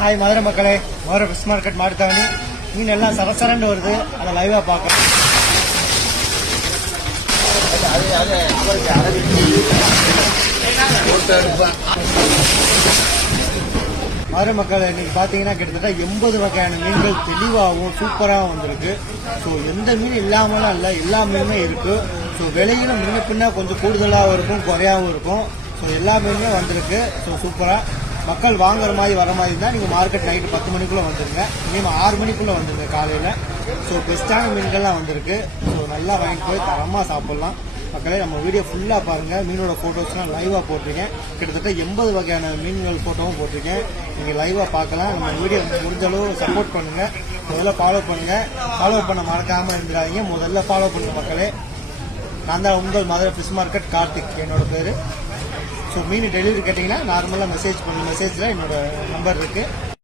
Hi Madurai மக்களே, Madurai fish market Mattuthavani. மீன் எல்லாம் சரசரன்னு வருது, அதை லைவா பார்க்கலாம். மதுரை மக்கள் இன்னைக்கு பார்த்தீங்கன்னா கிட்டத்தட்ட 80 வகையான மீன்கள் தெளிவாகவும் சூப்பராகவும் வந்திருக்கு. ஸோ எந்த மீன் இல்லாமலாம் இல்லை, எல்லா மீனுமே இருக்கு. ஸோ விலையிலும் முன்ன பின்னா கொஞ்சம் கூடுதலாகவும் இருக்கும், குறையாகவும் இருக்கும். ஸோ எல்லா மீனுமே வந்திருக்கு. ஸோ சூப்பராக மக்கள் வாங்குற மாதிரி வர மாதிரி இருந்தால் நீங்கள் மார்க்கெட் நைட்டு 10 மணிக்குள்ளே வந்துடுங்க, மினிமம் 6 மணிக்குள்ளே வந்துடுங்க காலையில். ஸோ பெஸ்ட்டான மீன்கள்லாம் வந்திருக்கு. ஸோ நல்லா வாங்கிட்டு போய் தரமாக சாப்பிட்லாம். மக்களே, நம்ம வீடியோ ஃபுல்லாக பாருங்கள். மீனோட ஃபோட்டோஸ்லாம் லைவாக போட்டிருக்கேன். கிட்டத்தட்ட 80 வகையான மீன்கள் ஃபோட்டோவும் போட்டிருக்கேன். நீங்கள் லைவாக பார்க்கலாம். நம்ம வீடியோ முடிஞ்ச அளவு சப்போர்ட் பண்ணுங்கள். முதல்ல ஃபாலோ பண்ணுங்கள். ஃபாலோ பண்ண மறக்காமல் இருந்துடாதீங்க. முதல்ல ஃபாலோ பண்ணுங்கள் மக்களே. நான் தான் உங்கள் மதுரை ஃபிஷ் மார்க்கெட் கார்த்திக் என்னோட பேர். ஸோ மீன் டெலிவரி கேட்டிங்கன்னா நார்மலாக மெசேஜ் பண்ணுங்கள். மெசேஜில் என்னோட நம்பர் இருக்குது.